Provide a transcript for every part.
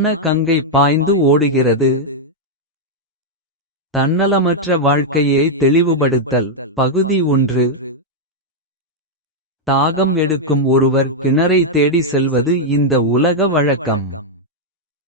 ஞான கங்கை பாய்ந்து ஓடுகிறது. தன்னலமற்ற வாழ்க்கையை தெளிவுபடுத்தல் பகுதி ஒன்று. தாகம் எடுக்கும் ஒருவர் கிணறை தேடி செல்வது இந்த உலக வழக்கம்.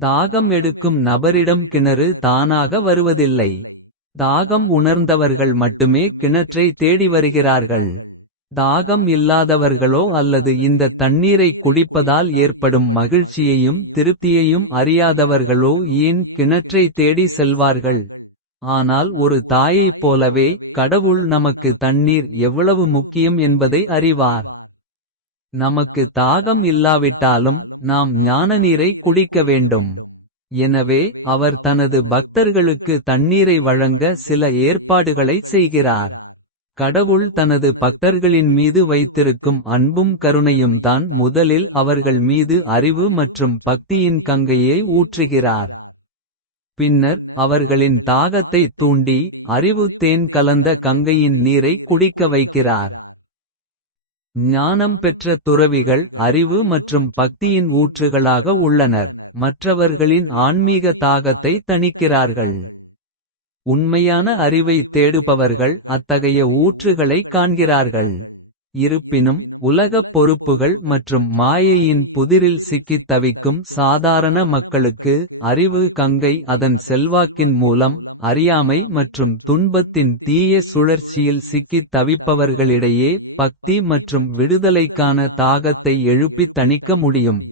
தாகம் எடுக்கும் நபரிடம் கிணறு தானாக வருவதில்லை. தாகம் உணர்ந்தவர்கள் மட்டுமே கிணற்றை தேடி வருகிறார்கள். தாகம் இல்லாதவர்களோ அல்லது இந்த தண்ணீரை குடிப்பதால் ஏற்படும் மகிழ்ச்சியையும் திருப்தியையும் அறியாதவர்களோ ஏன் கிணற்றை தேடி செல்வார்கள். ஆனால் ஒரு தாயைப் போலவே கடவுள் நமக்கு தண்ணீர் எவ்வளவு முக்கியம் என்பதை அறிவார். நமக்கு தாகம் இல்லாவிட்டாலும் நாம் ஞானநீரை குடிக்க வேண்டும். எனவே அவர் தனது பக்தர்களுக்கு தண்ணீரை வழங்க சில ஏற்பாடுகளைச் செய்கிறார். கடவுள் தனது பக்தர்களின் மீது வைத்திருக்கும் அன்பும் கருணையும் தான் முதலில் அவர்கள் மீது அறிவு மற்றும் பக்தியின் கங்கையை ஊற்றுகிறார். பின்னர் அவர்களின் தாகத்தை தூண்டி அறிவு தேன் கலந்த கங்கையின் நீரை குடிக்க வைக்கிறார். ஞானம் பெற்ற துறவிகள் அறிவு மற்றும் பக்தியின் ஊற்றுகளாக உள்ளனர். மற்றவர்களின் ஆன்மீக தாகத்தை தணிக்கிறார்கள். உண்மையான அறிவை தேடுபவர்கள் அத்தகைய ஊற்றுகளை காண்கிறார்கள். இருப்பினும் உலகப் பொறுப்புகள் மற்றும் மாயையின் புதிரில் சிக்கித் தவிக்கும் சாதாரண மக்களுக்கு. அறிவு கங்கை அதன் செல்வாக்கின் மூலம் அறியாமை மற்றும் துன்பத்தின் தீய சுழற்சியில் சிக்கித் தவிப்பவர்களிடையே பக்தி மற்றும் விடுதலைக்கான தாகத்தை எழுப்பித் தணிக்க முடியும்.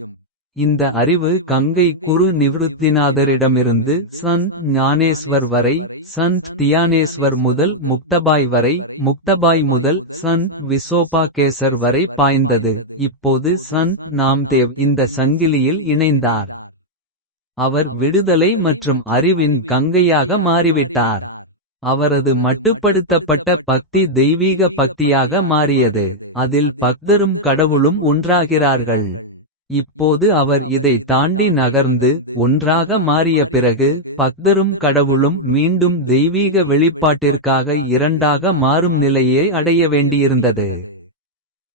இந்த அறிவு கங்கை குரு நிவ்ருத்திநாதரிடமிருந்து சந்த் ஞானேஸ்வர் வரை சந்த் தியானேஸ்வர் முதல் முக்தபாய் வரை முக்தபாய் முதல் சந்த் விசோபாகேசர் வரை பாய்ந்தது இப்போது சந்த் நாம்தேவ் இந்த சங்கிலியில் இணைந்தார். அவர் விடுதலை மற்றும் அறிவின் கங்கையாக மாறிவிட்டார். அவரது மட்டுப்படுத்தப்பட்ட பக்தி தெய்வீக பக்தியாக மாறியது. அதில் பக்தரும் கடவுளும் ஒன்றாகிறார்கள். இப்போது அவர் இதை தாண்டி நகர்ந்து ஒன்றாக மாறிய பிறகு. பக்தரும் கடவுளும் மீண்டும் தெய்வீக வெளிப்பாட்டிற்காக இரண்டாக மாறும் நிலையை அடைய வேண்டியிருந்தது.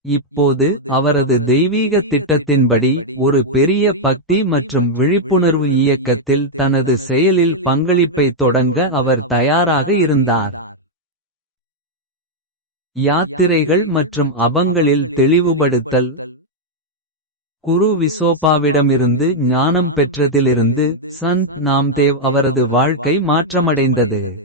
இப்போது அவரது தெய்வீக திட்டத்தின்படி ஒரு பெரிய பக்தி மற்றும் விழிப்புணர்வு இயக்கத்தில் தனது செயலில் பங்களிப்பை தொடங்க அவர் தயாராக இருந்தார். யாத்திரைகள் மற்றும் அபங்களில் தெளிவுபடுத்தல் குரு விசோபாவிடமிருந்து ஞானம் பெற்றதிலிருந்து சந்த் நாம்தேவ் அவரது வாழ்க்கை மாற்றமடைந்தது.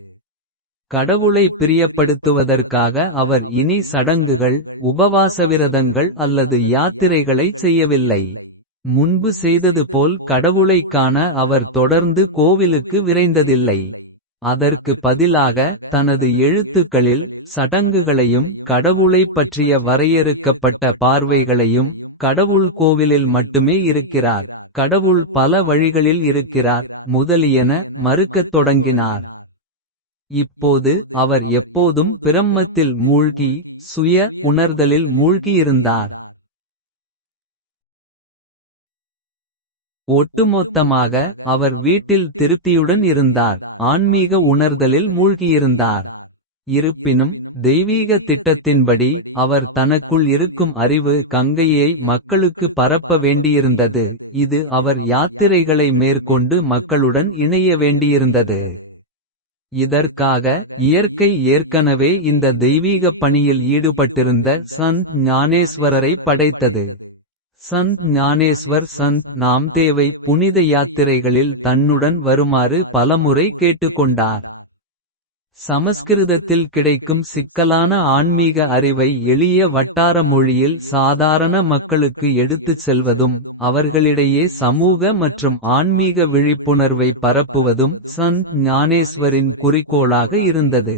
கடவுளை பிரியப்படுத்துவதற்காக அவர் இனி சடங்குகள். உபவாசவிரதங்கள் அல்லது யாத்திரைகளை செய்யவில்லை. முன்பு செய்தது போல் கடவுளைக் காண அவர் தொடர்ந்து கோவிலுக்கு விரைந்ததில்லை. அதற்கு பதிலாக தனது எழுத்துக்களில் சடங்குகளையும். கடவுளைப் பற்றிய வரையறுக்கப்பட்ட பார்வைகளையும். கடவுள் கோவிலில் மட்டுமே இருக்கிறார். கடவுள் பல வழிகளில் இருக்கிறார். முதலியன மறுக்கத் தொடங்கினார். இப்போது அவர் எப்போதும் பிரம்மத்தில் மூழ்கி. சுய உணர்தலில் மூழ்கியிருந்தார். ஒட்டுமொத்தமாக அவர் வீட்டில் திருப்தியுடன் இருந்தார். ஆன்மீக உணர்தலில் மூழ்கியிருந்தார். இருப்பினும் தெய்வீக திட்டத்தின்படி அவர் தனக்குள் இருக்கும் அறிவு கங்கையை மக்களுக்கு பரப்ப வேண்டியிருந்தது. இது அவர் யாத்திரைகளை மேற்கொண்டு மக்களுடன் இணைய வேண்டியிருந்தது. இதற்காக இயற்கை ஏற்கனவே இந்த தெய்வீகப் பணியில் ஈடுபட்டிருந்த சந்த் ஞானேஸ்வரரை படைத்தது. சந்த் ஞானேஸ்வர் சந்த் நாம்தேவை புனித யாத்திரைகளில் தன்னுடன் வருமாறு பலமுறை கேட்டுக்கொண்டார். சமஸ்கிருதத்தில் கிடைக்கும் சிக்கலான ஆன்மீக அறிவை எளிய வட்டார மொழியில் சாதாரண மக்களுக்கு எடுத்துச் செல்வதும். அவர்களிடையே சமூக மற்றும் ஆன்மீக விழிப்புணர்வை பரப்புவதும் சந்த் ஞானேஸ்வரின் குறிக்கோளாக இருந்தது.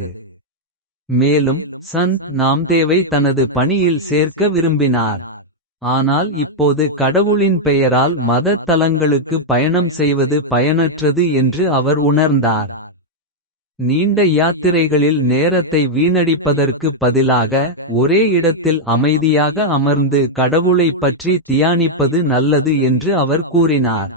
மேலும் சந்த் நாம்தேவை தனது பணியில் சேர்க்க விரும்பினார். ஆனால் இப்போது கடவுளின் பெயரால் மதத் தலங்களுக்கு பயணம் செய்வது பயனற்றது என்று அவர் உணர்ந்தார். நீண்ட யாத்திரைகளில் நேரத்தை வீணடிப்பதற்குப் பதிலாக. ஒரே இடத்தில் அமைதியாக அமர்ந்து கடவுளைப் பற்றி தியானிப்பது நல்லது என்று அவர் கூறினார்.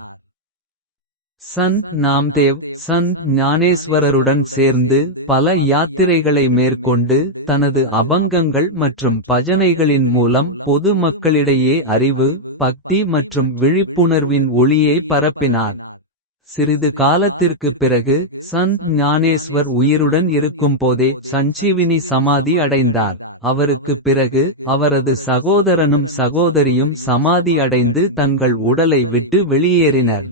சந்த் நாம்தேவ் சந்த் ஞானேஸ்வரருடன் சேர்ந்து பல யாத்திரைகளை மேற்கொண்டு தனது அபங்கங்கள் மற்றும் பஜனைகளின் மூலம் பொது மக்களிடையே அறிவு பக்தி மற்றும் விழிப்புணர்வின் ஒளியை பரப்பினார் சிறிது காலத்திற்குப் பிறகு சந்த் ஞானேஸ்வர் உயிருடன் இருக்கும்போதே சஞ்சீவினி சமாதி அடைந்தார். அவருக்குப் பிறகு அவரது சகோதரனும் சகோதரியும் சமாதி அடைந்து தங்கள் உடலை விட்டு வெளியேறினர்.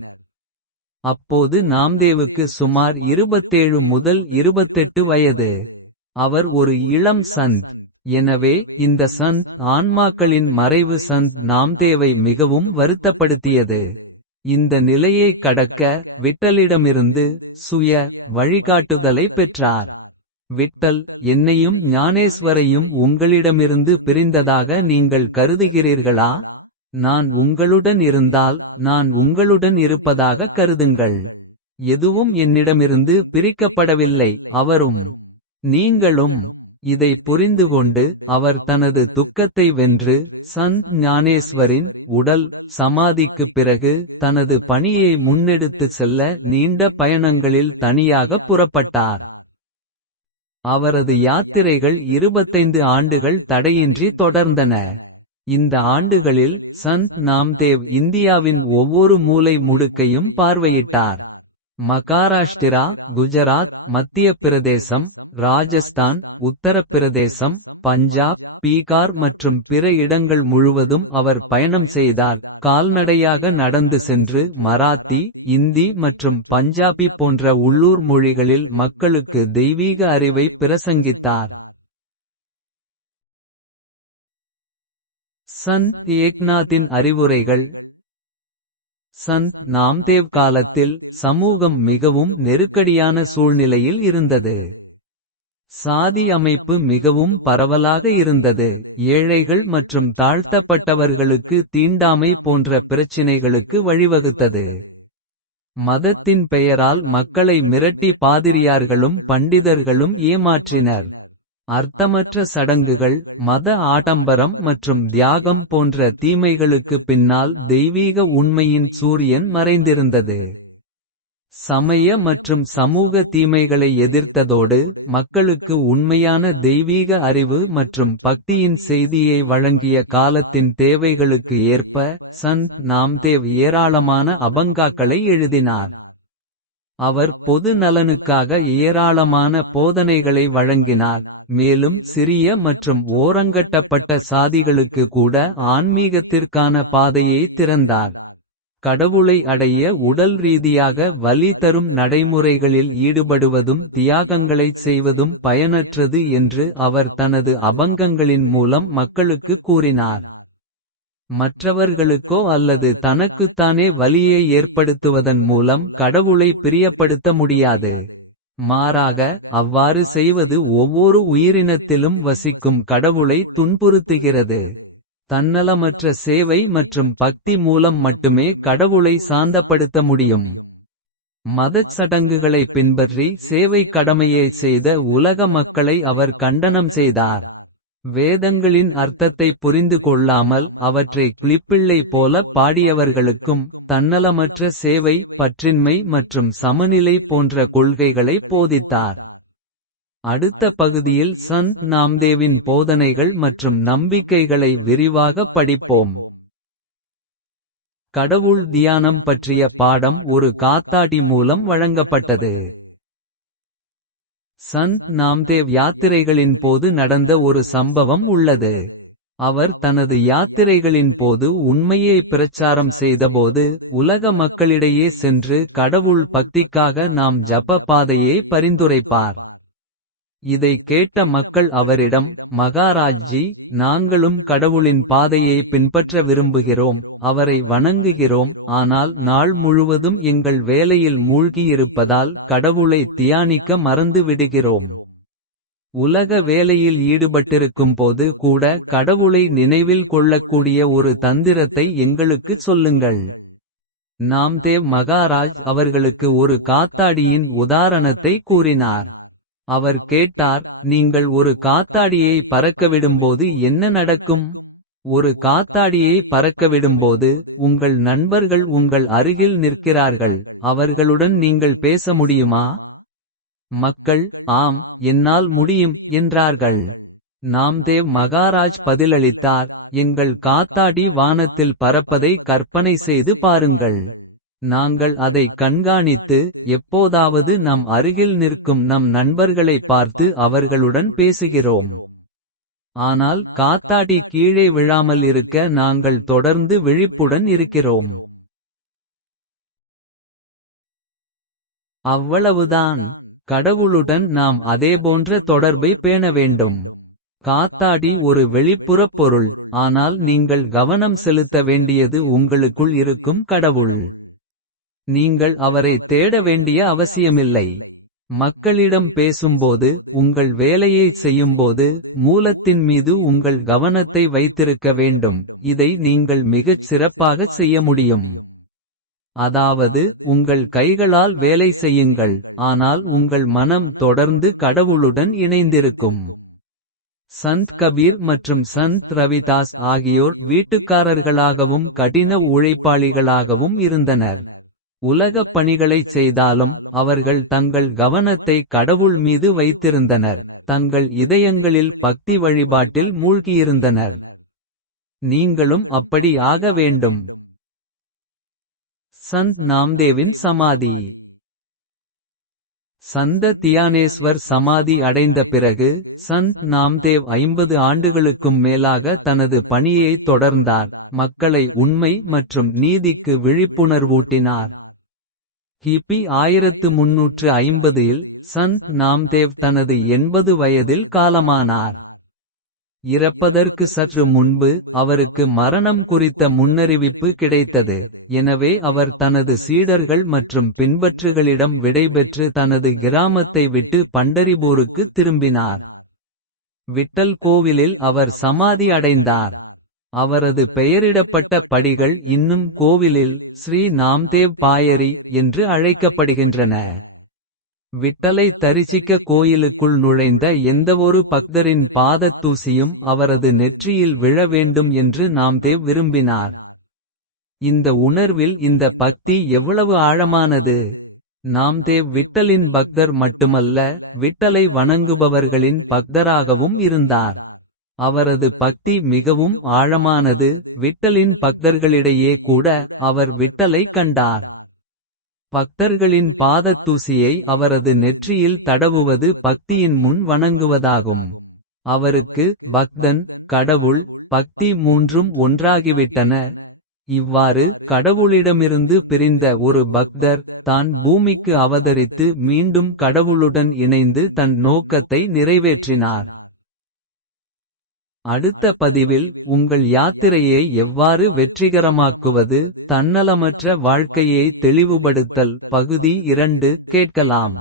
அப்போது நாம்தேவுக்கு சுமார் 27 முதல் 28 வயது. அவர் ஒரு இளம் சந்த் எனவே இந்த சந்த் ஆன்மாக்களின் மறைவு சந்த் நாம்தேவை மிகவும் வருத்தப்படுத்தியது. இந்த நிலையை கடக்க விட்டலிடமிருந்து சுய வழிகாட்டுதலை பெற்றார். விட்டல் என்னையும் ஞானேஸ்வரையும் உங்களிடமிருந்து பிரிந்ததாக நீங்கள் கருதுகிறீர்களா? நான் உங்களுடன் இருந்தால் நான் உங்களுடன் இருப்பதாக கருதுங்கள். எதுவும் என்னிடமிருந்து பிரிக்கப்படவில்லை அவரும் நீங்களும் இதை புரிந்துகொண்டு அவர் தனது துக்கத்தை வென்று சந்த் ஞானேஸ்வரின் உடல் சமாதிக்குப் பிறகு தனது பணியை முன்னெடுத்துச் செல்ல நீண்ட பயணங்களில் தனியாக புறப்பட்டார். அவரது யாத்திரைகள் 25 ஆண்டுகள் தடையின்றி தொடர்ந்தன. இந்த ஆண்டுகளில் சந்த் நாம்தேவ் இந்தியாவின் ஒவ்வொரு மூலை முடுக்கையும் பார்வையிட்டார். மகாராஷ்டிரா குஜராத் மத்திய பிரதேசம் ராஜஸ்தான் உத்தரப்பிரதேசம் பஞ்சாப் பீகார் மற்றும் பிற இடங்கள் முழுவதும் அவர் பயணம் செய்தார். கால்நடையாக நடந்து சென்று மராத்தி இந்தி மற்றும் பஞ்சாபி போன்ற உள்ளூர் மொழிகளில் மக்களுக்கு தெய்வீக அறிவை பிரசங்கித்தார். சந்த் ஏக்நாத்தின் அறிவுரைகள். சந்த் நாம்தேவ் காலத்தில் சமூகம் மிகவும் நெருக்கடியான சூழ்நிலையில் இருந்தது. சாதி அமைப்பு மிகவும் பரவலாக இருந்தது. ஏழைகள் மற்றும் தாழ்த்தப்பட்டவர்களுக்கு தீண்டாமை போன்ற பிரச்சினைகளுக்கு வழிவகுத்தது. மதத்தின் பெயரால் மக்களை மிரட்டி பாதிரியார்களும் பண்டிதர்களும் ஏமாற்றினர். அர்த்தமற்ற சடங்குகள் மத ஆடம்பரம் மற்றும் தியாகம் போன்ற தீமைகளுக்கு பின்னால் தெய்வீக உண்மையின் சூரியன் மறைந்திருந்தது. சமய மற்றும் சமூக தீமைகளை எதிர்த்ததோடு மக்களுக்கு உண்மையான தெய்வீக அறிவு மற்றும் பக்தியின் செய்தியை வழங்கிய காலத்தின் தேவைகளுக்கு ஏற்ப சந்த் நாம்தேவ் ஏராளமான அபங்காக்களை எழுதினார். அவர் பொது நலனுக்காக ஏராளமான போதனைகளை வழங்கினார். மேலும் சிறிய மற்றும் ஓரங்கட்டப்பட்ட சாதிகளுக்கு கூட ஆன்மீகத்திற்கான பாதையை திறந்தார். கடவுளை அடைய உடல் ரீதியாக வலி தரும் நடைமுறைகளில் ஈடுபடுவதும் தியாகங்களைச் செய்வதும் பயனற்றது என்று அவர் தனது அபங்கங்களின் மூலம் மக்களுக்கு கூறினார். மற்றவர்களுக்கோ அல்லது தனக்குத்தானே வலியை ஏற்படுத்துவதன் மூலம் கடவுளை பிரியப்படுத்த முடியாது. மாறாக அவ்வாறு செய்வது ஒவ்வொரு உயிரினத்திலும் வசிக்கும் கடவுளை துன்புறுத்துகிறது. தன்னலமற்ற சேவை மற்றும் பக்தி மூலம் மட்டுமே கடவுளை சாந்தப்படுத்த முடியும். மதச் சடங்குகளை பின்பற்றி சேவை கடமையை செய்த உலக மக்களை அவர் கண்டனம் செய்தார். வேதங்களின் அர்த்தத்தை புரிந்து கொள்ளாமல் அவற்றை கிளிப்பிள்ளை போல பாடியவர்களுக்கும் தன்னலமற்ற சேவை பற்றின்மை மற்றும் சமநிலை போன்ற கொள்கைகளை போதித்தார். அடுத்த பகுதியில் சந்த் நாம்தேவின் போதனைகள் மற்றும் நம்பிக்கைகளை விரிவாக படிப்போம். கடவுள் தியானம் பற்றிய பாடம் ஒரு காத்தாடி மூலம் வழங்கப்பட்டது. சந்த் நாம்தேவ் யாத்திரைகளின் போது நடந்த ஒரு சம்பவம் உள்ளது. அவர் தனது யாத்திரைகளின் போது உண்மையை பிரச்சாரம் செய்தபோது உலக மக்களிடையே சென்று கடவுள் பக்திக்காக நாம் ஜப பாதையை பரிந்துரைப்பார். இதை கேட்ட மக்கள் அவரிடம் மகாராஜ்ஜி நாங்களும் கடவுளின் பாதையை பின்பற்ற விரும்புகிறோம் அவரை வணங்குகிறோம் ஆனால் நாள் முழுவதும் எங்கள் வேலையில் மூழ்கியிருப்பதால் கடவுளை தியானிக்க மறந்து விடுகிறோம். உலக வேலையில் ஈடுபட்டிருக்கும் போது கூட கடவுளை நினைவில் கொள்ளக்கூடிய ஒரு தந்திரத்தை எங்களுக்கு சொல்லுங்கள். நாம்தேவ் மகாராஜ் அவர்களுக்கு ஒரு காத்தாடியின் உதாரணத்தை கூறினார். அவர் கேட்டார் நீங்கள் ஒரு காத்தாடியை பறக்கவிடும்போது என்ன நடக்கும்? ஒரு காத்தாடியை பறக்கவிடும்போது உங்கள் நண்பர்கள் உங்கள் அருகில் நிற்கிறார்கள் அவர்களுடன் நீங்கள் பேச முடியுமா? மக்கள் ஆம் என்னால் முடியும் என்றார்கள். நாம்தேவ் மகாராஜ் பதிலளித்தார் எங்கள் காத்தாடி வானத்தில் பறப்பதை கற்பனை செய்து பாருங்கள். நாங்கள் அதை கண்காணித்து எப்போதாவது நம் அருகில் நிற்கும் நம் நண்பர்களைப் பார்த்து அவர்களுடன் பேசுகிறோம். ஆனால் காத்தாடி கீழே விழாமல் இருக்க நாங்கள் தொடர்ந்து விழிப்புடன் இருக்கிறோம். அவ்வளவுதான். கடவுளுடன் நாம் அதேபோன்ற தொடர்பை பேண வேண்டும். காத்தாடி ஒரு வெளிப்புறப் பொருள் ஆனால் நீங்கள் கவனம் செலுத்த வேண்டியது உங்களுக்குள் இருக்கும் கடவுள். நீங்கள் அவரை தேட வேண்டிய அவசியமில்லை. மக்களிடம் பேசும்போது உங்கள் வேலையைச் செய்யும்போது மூலத்தின் மீது உங்கள் கவனத்தை வைத்திருக்க வேண்டும். இதை நீங்கள் மிகச் சிறப்பாகச் செய்ய முடியும். அதாவது உங்கள் கைகளால் வேலை செய்யுங்கள் ஆனால் உங்கள் மனம் தொடர்ந்து கடவுளுடன் இணைந்திருக்கும். சந்த் கபீர் மற்றும் சந்த் ரவிதாஸ் ஆகியோர் வீட்டுக்காரர்களாகவும் கடின உழைப்பாளிகளாகவும் இருந்தனர். உலகப் பணிகளைச் செய்தாலும் அவர்கள் தங்கள் கவனத்தை கடவுள் மீது வைத்திருந்தனர். தங்கள் இதயங்களில் பக்தி வழிபாட்டில் மூழ்கியிருந்தனர். நீங்களும் அப்படி ஆக வேண்டும். சந்த் நாம்தேவின் சமாதி. சந்த தியானேஸ்வர் சமாதி அடைந்த பிறகு சந்த் நாம்தேவ் ஐம்பது ஆண்டுகளுக்கும் மேலாக தனது பணியை தொடர்ந்தார். மக்களை உண்மை மற்றும் நீதிக்கு விழிப்புணர்வூட்டினார். கிபி ஆயிரத்து முன்னூற்று ஐம்பதில் சந்த் நாம்தேவ் தனது எண்பது வயதில் காலமானார். இறப்பதற்கு சற்று முன்பு அவருக்கு மரணம் குறித்த முன்னறிவிப்பு கிடைத்தது. எனவே அவர் தனது சீடர்கள் மற்றும் பின்பற்றுகளிடம் விடைபெற்று தனது கிராமத்தை விட்டு பண்டரிபூருக்கு திரும்பினார். விட்டல் கோவிலில் அவர் சமாதி அடைந்தார். அவரது பெயரிடப்பட்ட படிகள் இன்னும் கோவிலில் ஸ்ரீ நாம்தேவ் பாயரி என்று அழைக்கப்படுகின்றன. விட்டலை தரிசிக்க கோயிலுக்குள் நுழைந்த எந்தவொரு பக்தரின் பாதத் தூசியும் அவரது நெற்றியில் விழ வேண்டும் என்று நாம்தேவ் விரும்பினார். இந்த உணர்வில் இந்த பக்தி எவ்வளவு ஆழமானது? நாம்தேவ் விட்டலின் பக்தர் மட்டுமல்ல விட்டலை வணங்குபவர்களின் பக்தராகவும் இருந்தார். அவரது பக்தி மிகவும் ஆழமானது விட்டலின் பக்தர்களிடையே கூட அவர் விட்டலை கண்டார். பக்தர்களின் பாதத் தூசியை அவரது நெற்றியில் தடவுவது பக்தியின் முன் வணங்குவதாகும். அவருக்கு பக்தன் கடவுள் பக்தி மூன்றும் ஒன்றாகிவிட்டன. இவ்வாறு கடவுளிடமிருந்து பிரிந்த ஒரு பக்தர் தான் பூமிக்கு அவதரித்து மீண்டும் கடவுளுடன் இணைந்து தன் நோக்கத்தை நிறைவேற்றினார். அடுத்த பதிவில் உங்கள் யாத்திரையை எவ்வாறு வெற்றிகரமாக்குவது தன்னலமற்ற வாழ்க்கையை தெளிவுபடுத்தல் பகுதி இரண்டு கேட்கலாம்.